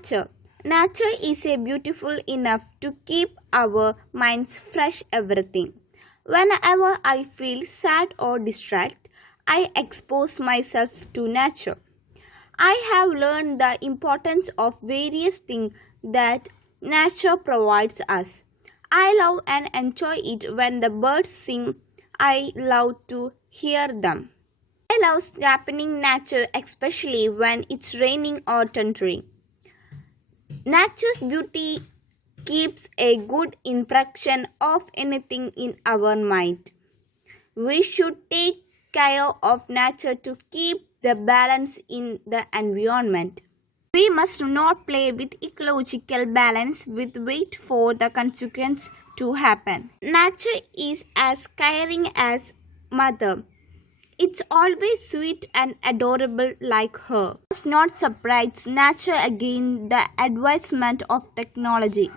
Nature. Nature is a beautiful enough to keep our minds fresh everything. Whenever I feel sad or distracted, I expose myself to nature. I have learned the importance of various things that nature provides us. I love and enjoy it when the birds sing. I love to hear them. I love happening nature especially when it's raining or thundering. Nature's beauty keeps a good impression of anything in our mind. We should take care of nature to keep the balance in the environment. We must not play with ecological balance with wait for the consequence to happen. Nature is as caring as mother. It's always sweet and adorable like her. Must not surprise nature again the advancement of technology.